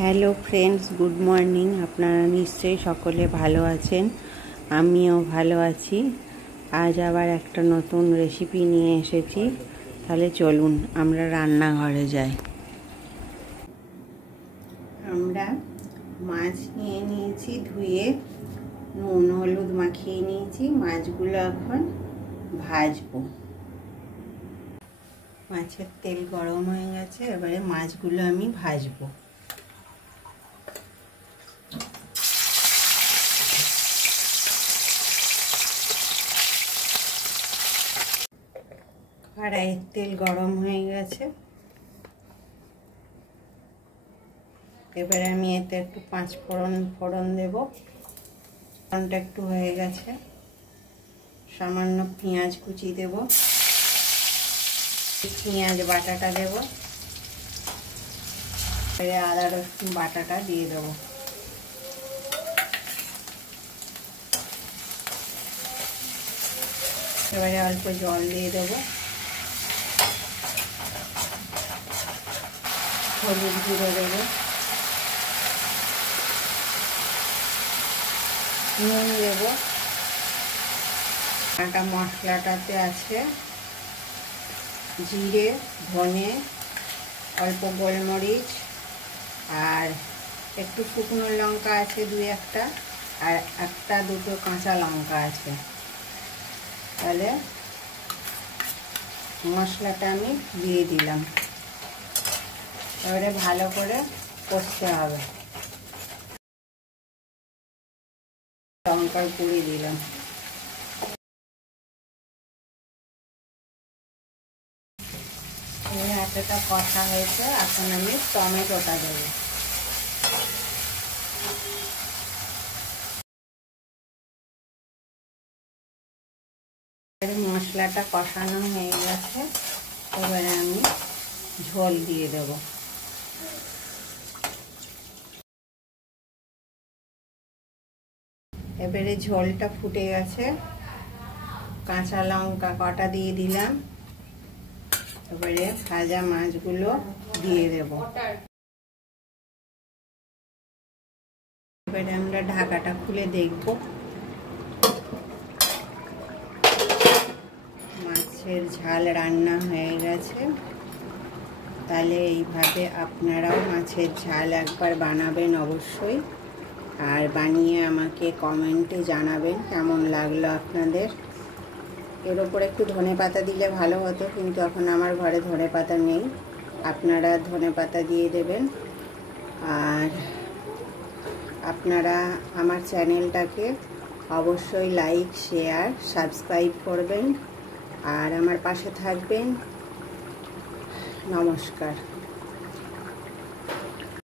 Hello friends, good morning. আপনারা নিশ্চয়ই সকলে ভালো আছেন, আমিও ভালো আছি। আজ আবার একটা নতুন রেসিপি নিয়ে এসেছি। তাহলে চলুন আমরা রান্নাঘরে যাই। আমরা মাছ নিয়ে নিয়েছি, ধুয়ে নুন হলুদ মাখিয়ে নিয়েছি। মাছগুলো এখন ভাজবো। মাছের তেল গরম হয়ে গেছে, এবারে মাছগুলো আমি ভাজবো। কড়াইয়ের তেল গরম হয়ে গেছে, এবারে আমি এতে একটু পাঁচ ফোড়ন দেব। ফোড়নটা একটু হয়ে গেছে, সামান্য পেঁয়াজ কুচি দেব, পেঁয়াজ বাটাটা দেব, এবারে আদা রসুন বাটাটা দিয়ে দেব। এবারে অল্প জল দিয়ে দেব, হলুদ গুঁড়ো দেবো, নুন দেব। একটা মশলাটাতে আছে জিরে, ধনে, অল্প গোলমরিচ আর একটু শুকনো লঙ্কা আছে দুই একটা, আর একটা দুটো কাঁচা লঙ্কা আছে। তাহলে মশলাটা আমি দিয়ে দিলাম, এবারে ভালো করে কষতে হবে। লঙ্কার গুঁড়ি দিলাম, এতটা কষা হয়েছে, এখন আমি টমেটোটা দেবো। মশলাটা কষানো হয়ে গেছে, এবারে আমি ঝোল দিয়ে দেব। এবারে ঝোলটা ফুটে গেছে, কাঁচা লঙ্কা কটা দিয়ে দিলাম, এবারে ভাজা মাছগুলো দিয়ে দেব। এবারে আমরা ঢাকাটা খুলে দেখব। মাছের ঝাল রান্না হয়ে গেছে। তাহলে এইভাবে আপনারাও মাছের ঝাল একবার বানাবেন অবশ্যই, আর বানিয়ে আমাকে কমেন্টে জানাবেন কেমন লাগলো আপনাদের। এর ওপর একটু ধনেপাতা দিলে ভালো হতো, কিন্তু এখন আমার ঘরে ধনেপাতা নেই। আপনারা ধনেপাতা দিয়ে দেবেন। আর আপনারা আমার চ্যানেলটাকে অবশ্যই লাইক, শেয়ার, সাবস্ক্রাইব করবেন আর আমার পাশে থাকবেন। নমস্কার।